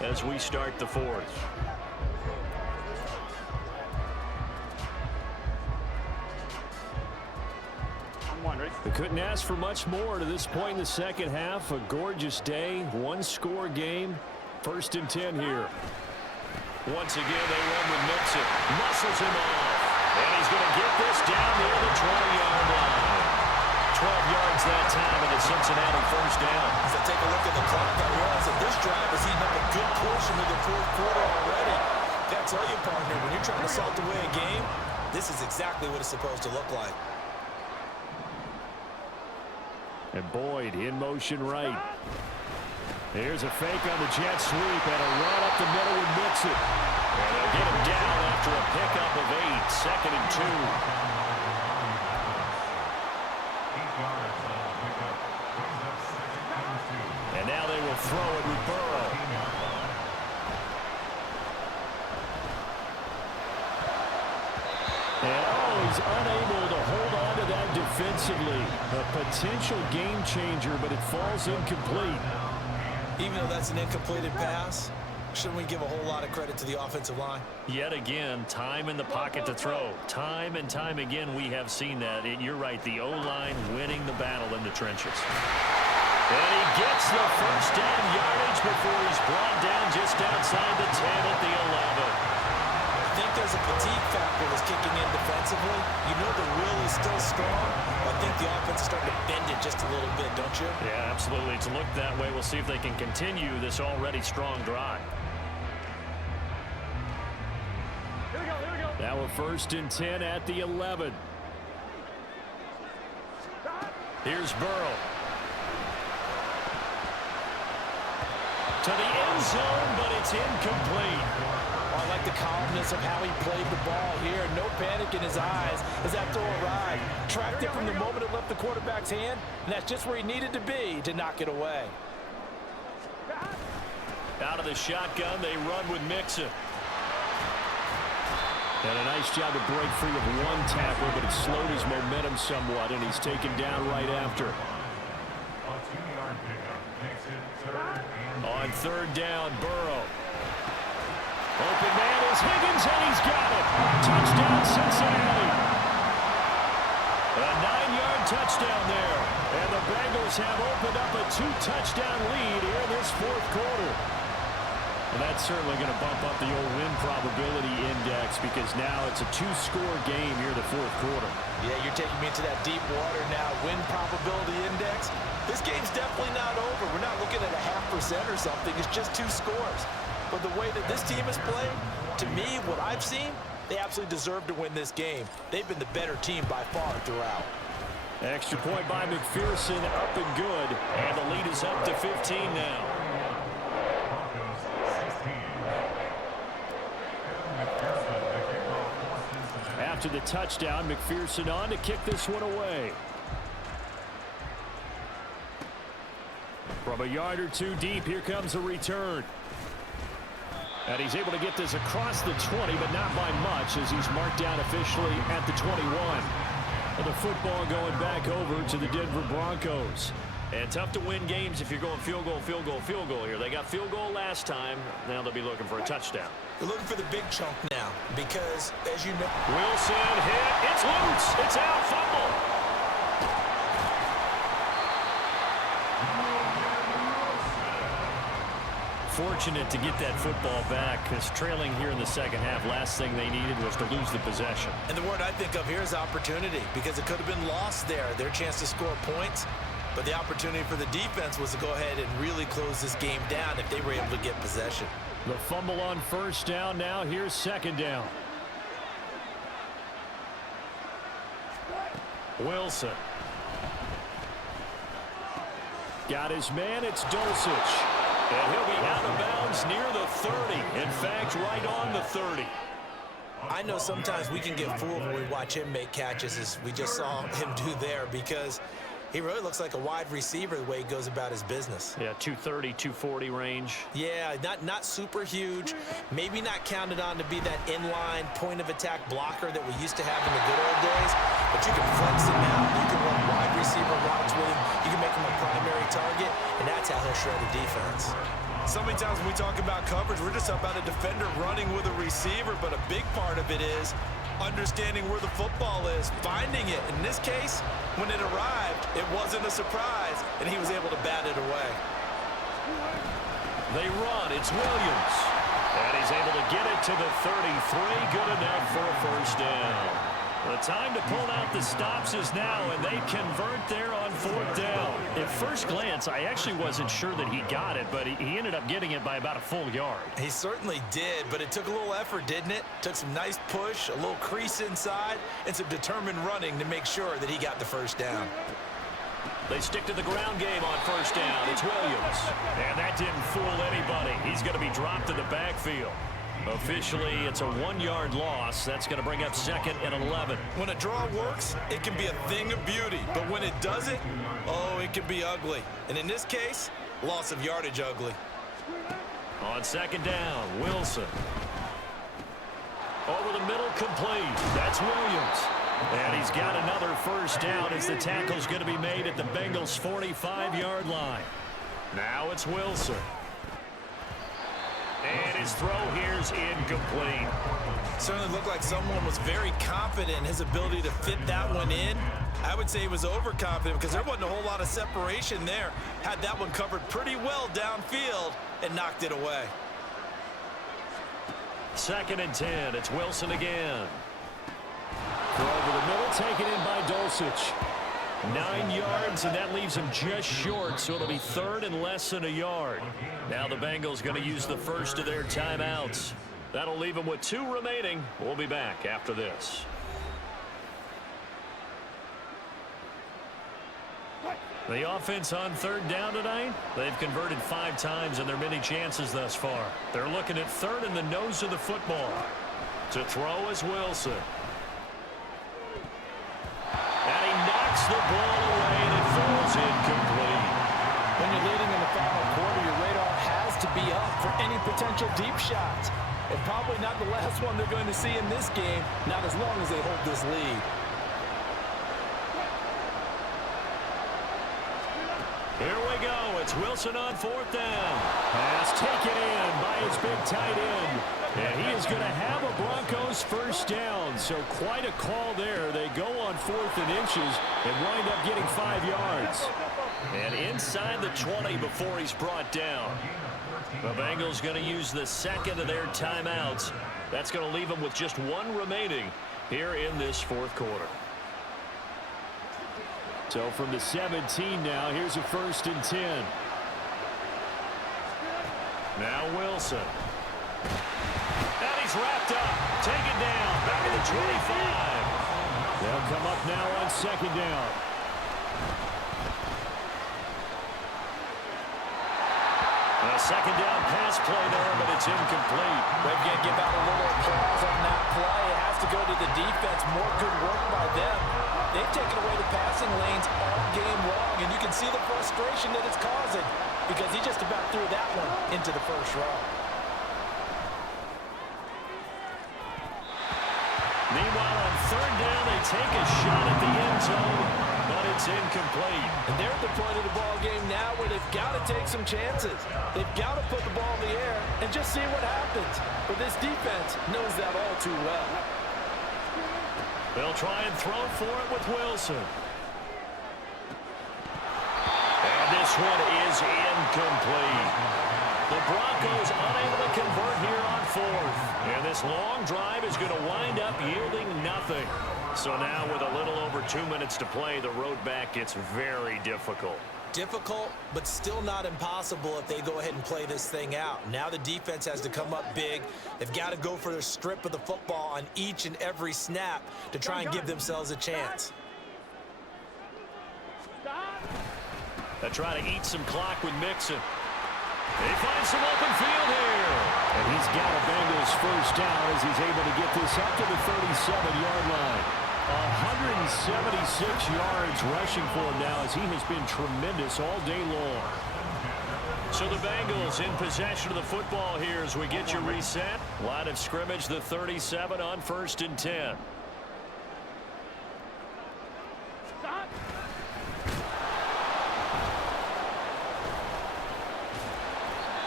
as we start the fourth. They couldn't ask for much more to this point in the second half. A gorgeous day, one-score game. 1st and 10 here. Once again, they run with Mixon. Muscles him off. And he's going to get this down near the 20-yard line. 12 yards that time, and it's Cincinnati first down. As I take a look at the clock, I realize that this drive has eaten up a good portion of the fourth quarter already. Got to tell you, partner, when you're trying to salt away a game, this is exactly what it's supposed to look like. And Boyd in motion right. Here's a fake on the jet sweep and a run up the middle with Mixon. And they'll get him down after a pickup of 8. 2nd and 2. And now they will throw it with Burrow. And he's unable to hold on to that defensively. A potential game changer, but it falls incomplete. Even though that's an incompleted pass, shouldn't we give a whole lot of credit to the offensive line? Yet again, time in the pocket to throw. Time and time again, we have seen that. You're right, the O-line winning the battle in the trenches. And he gets the first down yardage before he's brought down just outside the 10 at the 11. I think there's a fatigue factor that's kicking in defensively. You know the will is still strong, but I think the offense is starting to bend it just a little bit, don't you? Yeah, absolutely. It's looked that way. We'll see if they can continue this already strong drive. Now a 1st and 10 at the 11. Here's Burrow. To the end zone, but it's incomplete. I like the calmness of how he played the ball here. No panic in his eyes as that throw arrived. Tracked it from the moment it left the quarterback's hand, and that's just where he needed to be to knock it away. Out of the shotgun, they run with Mixon. And a nice job to break free of one tackle, but it slowed his momentum somewhat, and he's taken down right after. On 3rd down, Burrow. Open man is Higgins, and he's got it. Touchdown, Cincinnati. A 9-yard touchdown there. And the Bengals have opened up a 2-touchdown lead here in this 4th quarter. And that's certainly going to bump up the old win probability index because now it's a 2-score game here in the 4th quarter. Yeah, you're taking me into that deep water now. Win probability index. This game's definitely not over. We're not looking at a 0.5% or something. It's just 2 scores. But the way that this team has played, to me, what I've seen, they absolutely deserve to win this game. They've been the better team by far throughout. Extra point by McPherson, up and good. And the lead is up to 15 now. After the touchdown, McPherson on to kick this one away. From a yard or 2 deep, here comes a return. And he's able to get this across the 20, but not by much as he's marked down officially at the 21. And the football going back over to the Denver Broncos. And tough to win games if you're going field goal, field goal, field goal here. They got field goal last time. Now they'll be looking for a touchdown. They're looking for the big chunk now because, as you know... Wilson hit. It's loose. It's out. Fumble. Fortunate to get that football back because trailing here in the second half, last thing they needed was to lose the possession. And the word I think of here is opportunity because it could have been lost there. Their chance to score points. But the opportunity for the defense was to go ahead and really close this game down if they were able to get possession. The fumble on 1st down. Now here's 2nd down. Wilson. Got his man. It's Dulcich. And he'll be out of bounds near the 30. In fact, right on the 30. I know sometimes we can get fooled when we watch him make catches as we just saw him do there because he really looks like a wide receiver the way he goes about his business. Yeah, 230, 240 range. Yeah, not super huge. Maybe not counted on to be that inline point-of-attack blocker that we used to have in the good old days, but you can flex him out. You can run wide receiver routes with him. You can make him a primary target, and that's how he'll shred a defense. So many times when we talk about coverage, we're just about a defender running with a receiver, but a big part of it is understanding where the football is, finding it. In this case, when it arrived, it wasn't a surprise, and he was able to bat it away. They run. It's Williams. And he's able to get it to the 33. Good enough for a first down. The time to pull out the stops is now, and they convert there on fourth down. At first glance, I actually wasn't sure that he got it, but he ended up getting it by about a full yard. He certainly did, but it took a little effort, didn't it? Took some nice push, a little crease inside, and some determined running to make sure that he got the first down. They stick to the ground game on first down. It's Williams. And that didn't fool anybody. He's going to be dropped in the backfield. Officially, it's a 1-yard loss. That's going to bring up 2nd and 11. When a draw works, it can be a thing of beauty. But when it doesn't, oh, it can be ugly. And in this case, loss of yardage ugly. On 2nd down, Wilson. Over the middle, complete. That's Williams. And he's got another first down as the tackle's going to be made at the Bengals' 45-yard line. Now it's Wilson. And his throw here's incomplete. Certainly looked like someone was very confident in his ability to fit that one in. I would say he was overconfident because there wasn't a whole lot of separation there. Had that one covered pretty well downfield and knocked it away. 2nd and 10. It's Wilson again. Throw over the middle, taken in by Dulcich. 9 yards, and that leaves him just short, so it'll be 3rd and less than a yard. Now the Bengals going to use the first of their timeouts. That'll leave them with 2 remaining. We'll be back after this. The offense on 3rd down tonight, they've converted 5 times in their many chances thus far. They're looking at 3rd in the nose of the football. To throw is Wilson. And he knocks the ball away, and it falls incomplete. When you're leading in the final quarter, your radar has to be up for any potential deep shots. And probably not the last one they're going to see in this game, not as long as they hold this lead. Here we go. It's Wilson on 4th down. Pass taken in by his big tight end. And he is going to have a Broncos first down. So quite a call there. They go on 4th and inches and wind up getting 5 yards. And inside the 20 before he's brought down. The Bengals going to use the 2nd of their timeouts. That's going to leave them with just 1 remaining here in this 4th quarter. So from the 17 now, here's a 1st and 10. Now Wilson. And he's wrapped up. Taken down. Back at the 25. They'll come up now on 2nd down. A 2nd down pass play there, but it's incomplete. We're going to give out a little applause on that play. It has to go to the defense. More good work by them. They've taken away the passing lanes all game long, and you can see the frustration that it's causing because he just about threw that one into the first row. Meanwhile, on 3rd down, they take a shot at the end zone, but it's incomplete. And they're at the point of the ball game now where they've got to take some chances. They've got to put the ball in the air and just see what happens. But this defense knows that all too well. They'll try and throw for it with Wilson. And this one is incomplete. The Broncos unable to convert here on 4th. And this long drive is going to wind up yielding nothing. So now with a little over 2 minutes to play, the road back gets very difficult. Difficult, but still not impossible if they go ahead and play this thing out. Now the defense has to come up big. They've got to go for their strip of the football on each and every snap to try and give themselves a chance. They try to eat some clock with Mixon. He finds some open field here. And he's got a Bengals first down as he's able to get this up to the 37-yard line. 176 yards rushing for him now as he has been tremendous all day long. So the Bengals in possession of the football here as we get you reset. Line of scrimmage, the 37 on 1st and 10.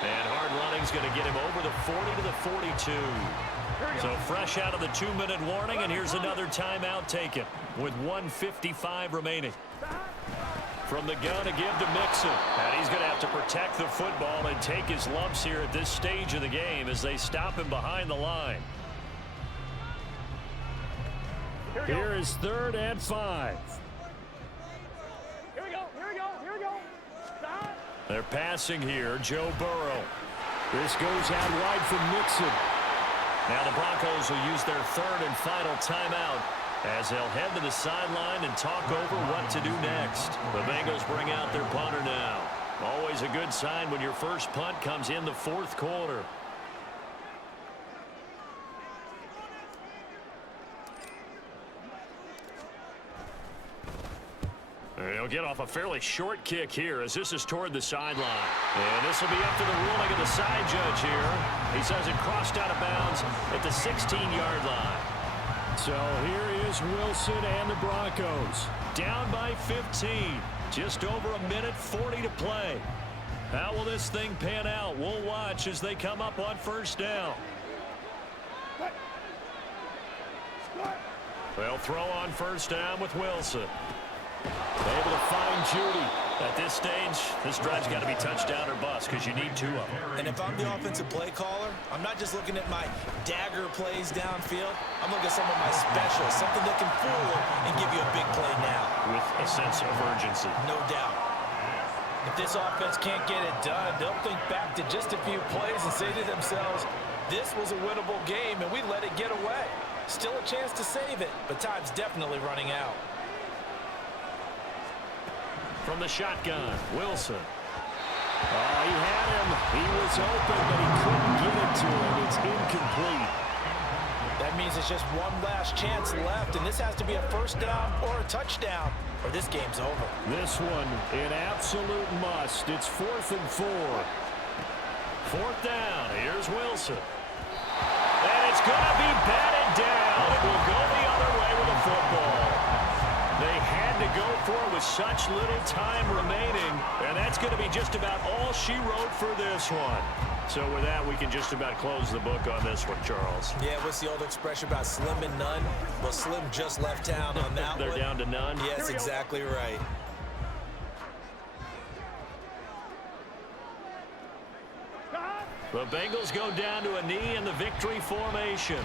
And is going to get him over the 40 to the 42. So fresh out of the 2-minute warning, and here's another timeout taken with 1:55 remaining. From the gun, a give to Mixon. And he's going to have to protect the football and take his lumps here at this stage of the game as they stop him behind the line. Here is 3rd and 5. Here we go, here we go, here we go. Stop. They're passing here, Joe Burrow. This goes out wide from Mixon. Now the Broncos will use their 3rd and final timeout as they'll head to the sideline and talk over what to do next. The Bengals bring out their punter now. Always a good sign when your first punt comes in the 4th quarter. He'll get off a fairly short kick here as this is toward the sideline. And this will be up to the ruling of the side judge here. He says it crossed out of bounds at the 16-yard line. So here is Wilson and the Broncos. Down by 15. Just over a minute 40 to play. How will this thing pan out? We'll watch as they come up on 1st down. They'll throw on 1st down with Wilson. Able to find Judy. At this stage, this drive's got to be touchdown or bust because you need 2 of them. And if I'm the offensive play caller, I'm not just looking at my dagger plays downfield. I'm looking at some of my specials, something that can fool and give you a big play now. With a sense of urgency. No doubt. If this offense can't get it done, they'll think back to just a few plays and say to themselves, this was a winnable game and we let it get away. Still a chance to save it, but time's definitely running out. From the shotgun, Wilson. Oh, he had him. He was open, but he couldn't get it to him. It's incomplete. That means it's just one last chance left, and this has to be a 1st down or a touchdown, or this game's over. This one, an absolute must. It's 4th and 4. 4th down. Here's Wilson. And it's going to be batted down. It will go the other way with the football. They had to go for it with such little time remaining, and that's going to be just about all she wrote for this one. So with that, we can just about close the book on this one, Charles. Yeah, what's the old expression about slim and none? Well, Slim just left town on that They're one. down to none? Yes, exactly right. The Bengals go down to a knee in the victory formation.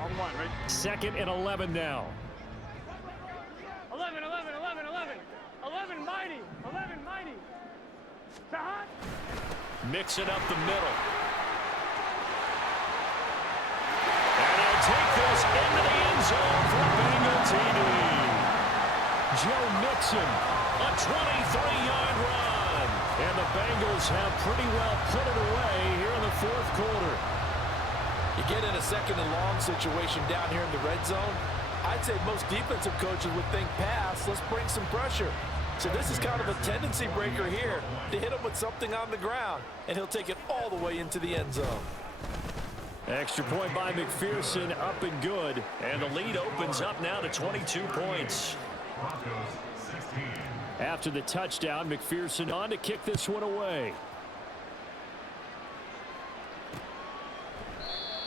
On 1, right? 2nd and 11 now. 11, 11, 11, 11. 11 mighty. 11 mighty. Shot. Mix it up the middle. And they'll take this into the end zone for Bengal TD. Joe Mixon. A 23-yard run. And the Bengals have pretty well put it away here in the 4th quarter. You get in a 2nd and long situation down here in the red zone, I'd say most defensive coaches would think pass, let's bring some pressure. So this is kind of a tendency breaker here to hit him with something on the ground, and he'll take it all the way into the end zone. Extra point by McPherson, up and good. And the lead opens up now to 22 points. After the touchdown, McPherson on to kick this one away.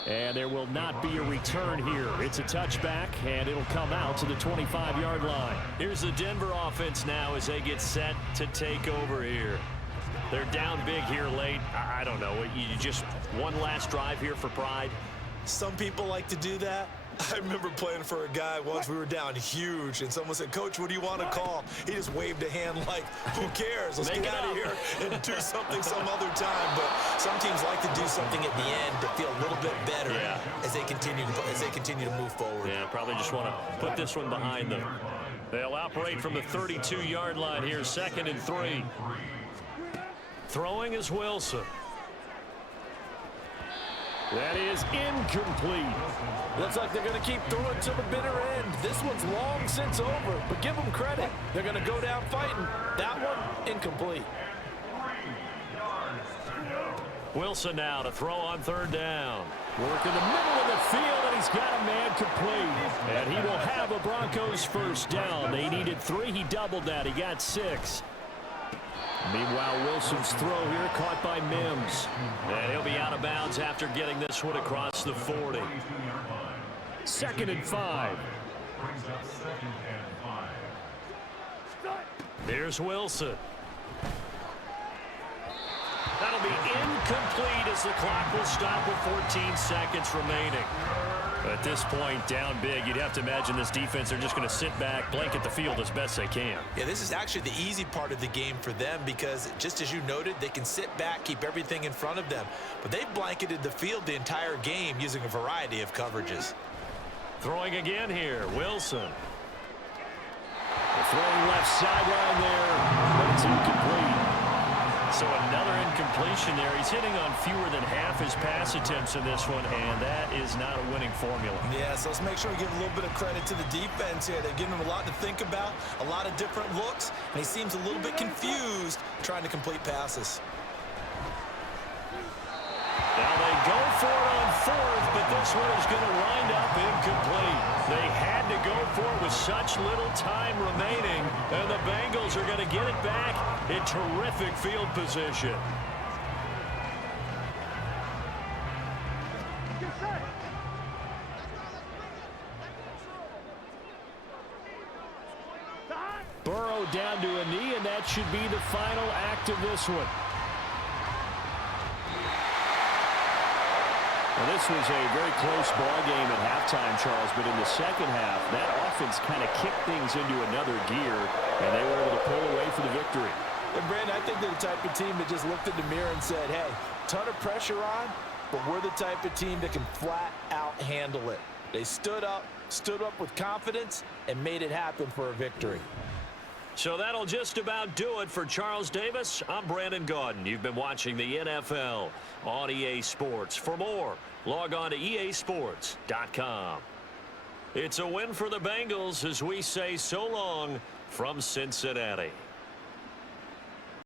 And there will not be a return here. It's a touchback, and it'll come out to the 25-yard line. Here's the Denver offense now as they get set to take over here. They're down big here late. I don't know. You just one last drive here for pride? Some people like to do that. I remember playing for a guy once. We were down huge, and someone said, "Coach, what do you want to call?" He just waved a hand like, who cares? Let's get out of here and do something some other time. But some teams like to do something at the end to feel a little bit better as they continue to move forward. Yeah, probably just want to put this one behind them. They'll operate from the 32-yard line here, 2nd and 3. Throwing is Wilson. That is incomplete. Looks like they're going to keep throwing to the bitter end. This one's long since over, but give them credit. They're going to go down fighting. That one, incomplete. Wilson now to throw on third down. Work in the middle of the field, and he's got a man complete. And he will have a Broncos first down. They needed 3. He doubled that. He got 6. Meanwhile, Wilson's throw here caught by Mims. And he'll be out of bounds after getting this one across the 40. 2nd and 5. Here's Wilson. That'll be incomplete as the clock will stop with 14 seconds remaining. At this point, down big, you'd have to imagine this defense are just going to sit back, blanket the field as best they can. Yeah, this is actually the easy part of the game for them because, just as you noted, they can sit back, keep everything in front of them. But they've blanketed the field the entire game using a variety of coverages. Throwing again here, Wilson. Throwing left sideline there, but it's incomplete. So another incompletion there. He's hitting on fewer than half his pass attempts in this one, and that is not a winning formula. Yeah, so let's make sure we give a little bit of credit to the defense here. They're giving him a lot to think about, a lot of different looks, and he seems a little bit confused trying to complete passes. Now they go for it on 4th, but this one is going to wind up incomplete. They had to go for it with such little time remaining, and the Bengals are going to get it back in terrific field position. Burrow down to a knee, and that should be the final act of this one. Well, this was a very close ball game at halftime, Charles, but in the second half, that offense kind of kicked things into another gear, and they were able to pull away for the victory. And Brandon, I think they're the type of team that just looked in the mirror and said, hey, ton of pressure on, but we're the type of team that can flat out handle it. They stood up with confidence, and made it happen for a victory. So that'll just about do it for Charles Davis. I'm Brandon Gaudin. You've been watching the NFL on EA Sports. For more, log on to easports.com. It's a win for the Bengals as we say so long from Cincinnati.